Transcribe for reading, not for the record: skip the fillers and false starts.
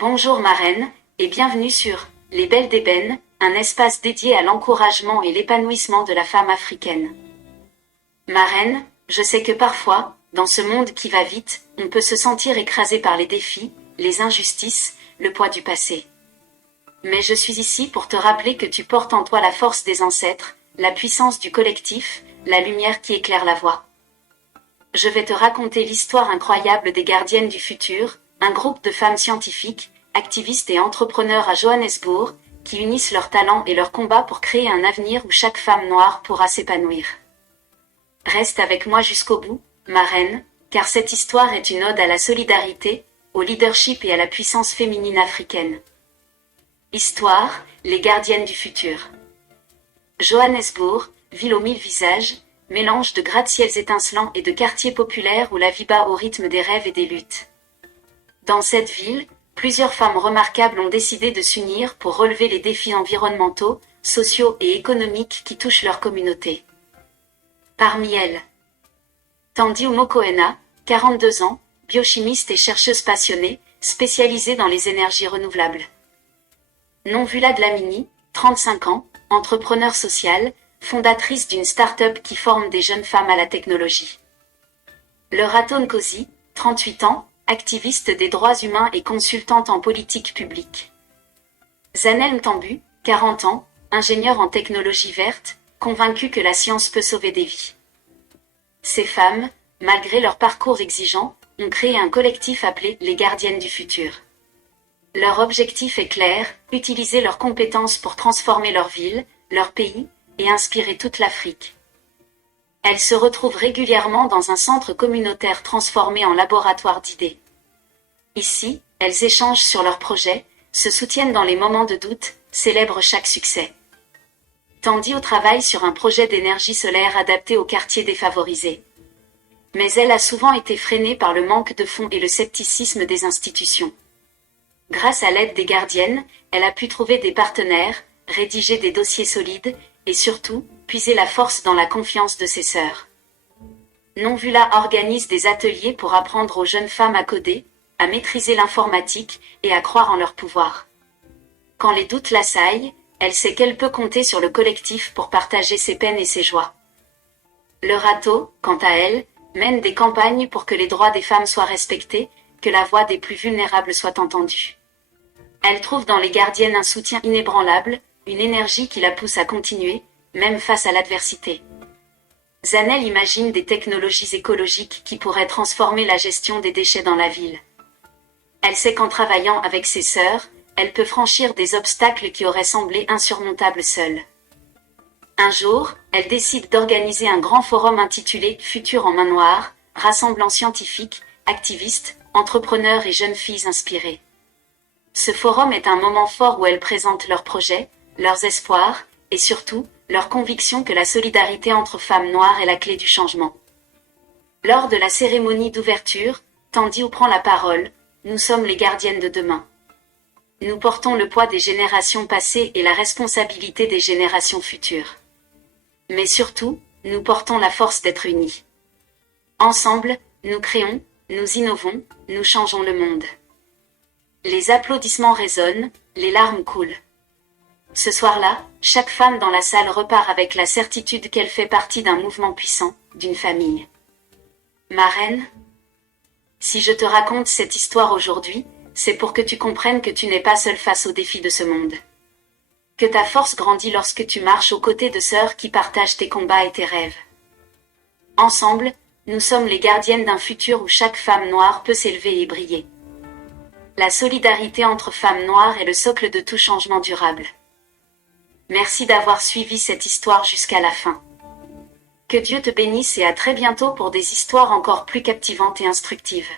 Bonjour marraine, et bienvenue sur Les Belles d'Ébène, un espace dédié à l'encouragement et l'épanouissement de la femme africaine. Marraine, je sais que parfois, dans ce monde qui va vite, on peut se sentir écrasé par les défis, les injustices, le poids du passé. Mais je suis ici pour te rappeler que tu portes en toi la force des ancêtres, la puissance du collectif, la lumière qui éclaire la voie. Je vais te raconter l'histoire incroyable des gardiennes du futur, un groupe de femmes scientifiques, activistes et entrepreneurs à Johannesburg, qui unissent leurs talents et leurs combats pour créer un avenir où chaque femme noire pourra s'épanouir. Reste avec moi jusqu'au bout, marraine, car cette histoire est une ode à la solidarité, au leadership et à la puissance féminine africaine. Histoire, les gardiennes du futur. Johannesburg, ville aux 1000 visages, mélange de gratte-ciels étincelants et de quartiers populaires où la vie bat au rythme des rêves et des luttes. Dans cette ville, plusieurs femmes remarquables ont décidé de s'unir pour relever les défis environnementaux, sociaux et économiques qui touchent leur communauté. Parmi elles, Thandi Umokoena, 42 ans, biochimiste et chercheuse passionnée, spécialisée dans les énergies renouvelables. Nonvula Dlamini, 35 ans, entrepreneur sociale, fondatrice d'une start-up qui forme des jeunes femmes à la technologie. Lerato Nkosi, 38 ans, activiste des droits humains et consultante en politique publique. Zanel Mtambu, 40 ans, ingénieur en technologie verte, convaincue que la science peut sauver des vies. Ces femmes, malgré leur parcours exigeant, ont créé un collectif appelé les Gardiennes du Futur. Leur objectif est clair, utiliser leurs compétences pour transformer leur ville, leur pays, et inspirer toute l'Afrique. Elles se retrouvent régulièrement dans un centre communautaire transformé en laboratoire d'idées. Ici, elles échangent sur leurs projets, se soutiennent dans les moments de doute, célèbrent chaque succès. Thandi travaille sur un projet d'énergie solaire adapté aux quartiers défavorisés. Mais elle a souvent été freinée par le manque de fonds et le scepticisme des institutions. Grâce à l'aide des gardiennes, elle a pu trouver des partenaires, rédiger des dossiers solides, et surtout, puiser la force dans la confiance de ses sœurs. Nonvula organise des ateliers pour apprendre aux jeunes femmes à coder, à maîtriser l'informatique et à croire en leur pouvoir. Quand les doutes l'assaillent, elle sait qu'elle peut compter sur le collectif pour partager ses peines et ses joies. Lerato, quant à elle, mène des campagnes pour que les droits des femmes soient respectés, que la voix des plus vulnérables soit entendue. Elle trouve dans les gardiennes un soutien inébranlable, une énergie qui la pousse à continuer, même face à l'adversité. Zanel imagine des technologies écologiques qui pourraient transformer la gestion des déchets dans la ville. Elle sait qu'en travaillant avec ses sœurs, elle peut franchir des obstacles qui auraient semblé insurmontables seule. Un jour, elle décide d'organiser un grand forum intitulé « Futur en main noire », rassemblant scientifiques, activistes, entrepreneurs et jeunes filles inspirées. Ce forum est un moment fort où elles présentent leurs projets, leurs espoirs, et surtout, leur conviction que la solidarité entre femmes noires est la clé du changement. Lors de la cérémonie d'ouverture, Thandi prend la parole, « Nous sommes les gardiennes de demain. Nous portons le poids des générations passées et la responsabilité des générations futures. Mais surtout, nous portons la force d'être unis. Ensemble, nous créons, nous innovons, nous changeons le monde. » Les applaudissements résonnent, les larmes coulent. Ce soir-là, chaque femme dans la salle repart avec la certitude qu'elle fait partie d'un mouvement puissant, d'une famille. Marraine, si je te raconte cette histoire aujourd'hui, c'est pour que tu comprennes que tu n'es pas seule face aux défis de ce monde. Que ta force grandit lorsque tu marches aux côtés de sœurs qui partagent tes combats et tes rêves. Ensemble, nous sommes les gardiennes d'un futur où chaque femme noire peut s'élever et briller. La solidarité entre femmes noires est le socle de tout changement durable. Merci d'avoir suivi cette histoire jusqu'à la fin. Que Dieu te bénisse et à très bientôt pour des histoires encore plus captivantes et instructives.